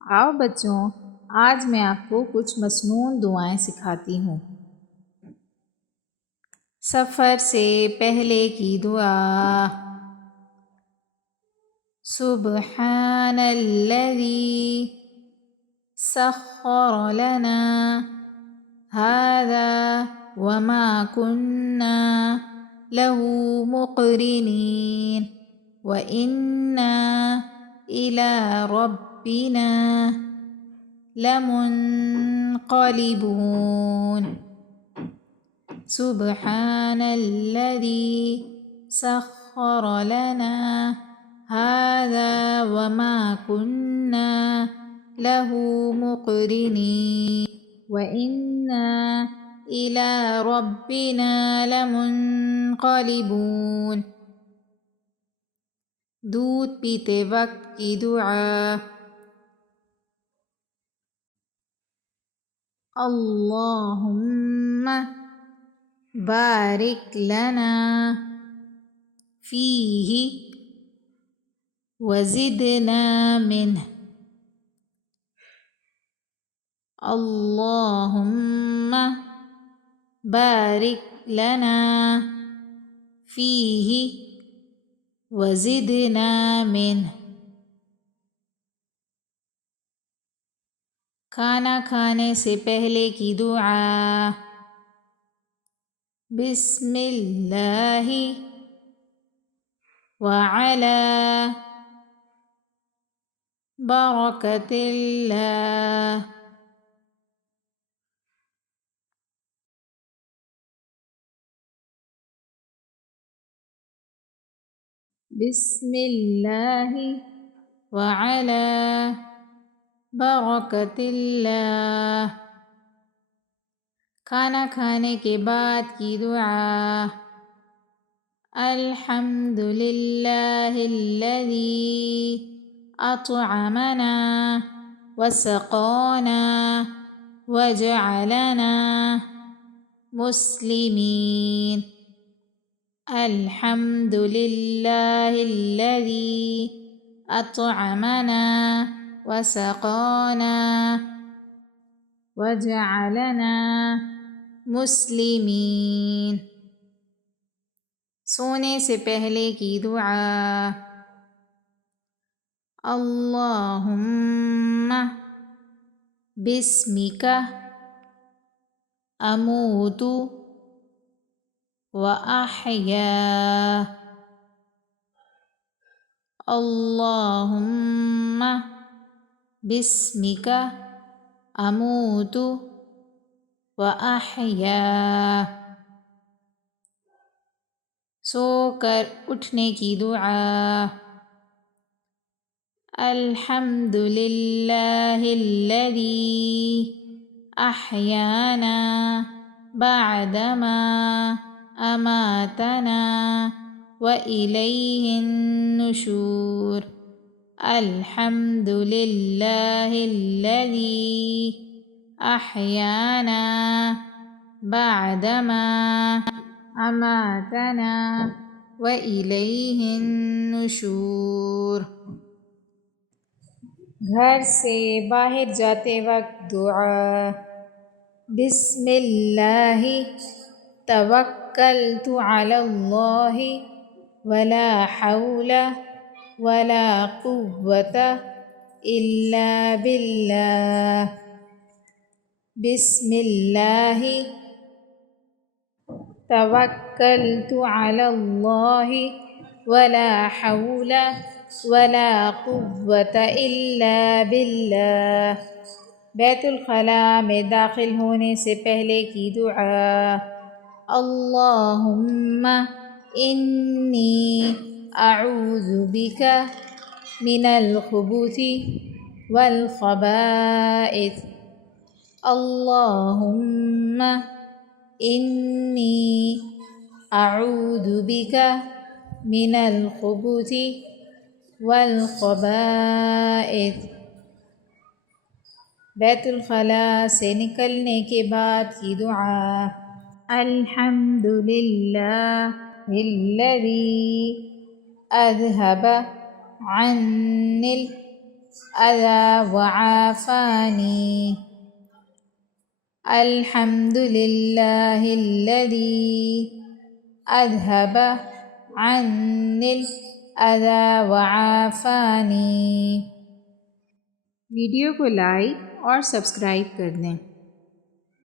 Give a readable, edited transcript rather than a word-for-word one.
آؤ بچوں، آج میں آپ کو کچھ مسنون دعائیں سکھاتی ہوں۔ سفر سے پہلے کی دعا۔ سبحان الذی سخر لنا هذا وما كنا له مقرنين وإنا إلى ربنا لمنقلبون۔ سبحان الذي سخر لنا هذا وما كنا له مقرنين وإنا إلى ربنا لمنقلبون۔ دودھ پیتے وقت کی دعا۔ اللہم بارک لنا فیہ وزدنا منہ۔ اللہم بارک لنا فیہ وزدنا منہ۔ کھانا کھانے سے پہلے کی دعا۔ بسم اللہ وعلی برکت اللہ۔ بسم اللہ وعلی برکت اللہ۔ کھانا کھانے کے بعد کی دعا۔ الحمد للہ الذی اطعمنا وسقانا وجعلنا مسلمین۔ الحمد للہ الذی اطعمنا وسقانا وجعلنا مسلمین۔ سونے سے پہلے کی دعا۔ اللہم بسمک اموت واحیا۔ اللہم بسمک اموت واحیا۔ سو کر اٹھنے کی دعا۔ الحمد للہ الذی احیانا بعدما اماتنا وإلیہ النشور۔ الحمد للہ الذی احیانا بعدما اماتنا وإلیہ النشور۔ گھر سے باہر جاتے وقت دعا۔ بسم اللہ توکلت علی اللہ ولا حول ولا قوة الا باللہ۔ بسم اللہ توکلت علی اللہ ولا حول ولا قوة الا باللہ۔ بیت الخلاء میں داخل ہونے سے پہلے کی دعا۔ اللہم انی اعوذ بک من الخبث والخبائث۔ اللہم انی اعوذ بک من الخبث والخبائث۔ بیت الخلاء سے نکلنے کے بعد کی دعا۔ الحمد للہ الذی اذهب عني الأذى وعافاني. الحمد لله الذي أذهب عني الأذى وعافاني۔ ویڈیو کو لائک اور سبسکرائب کر دیں۔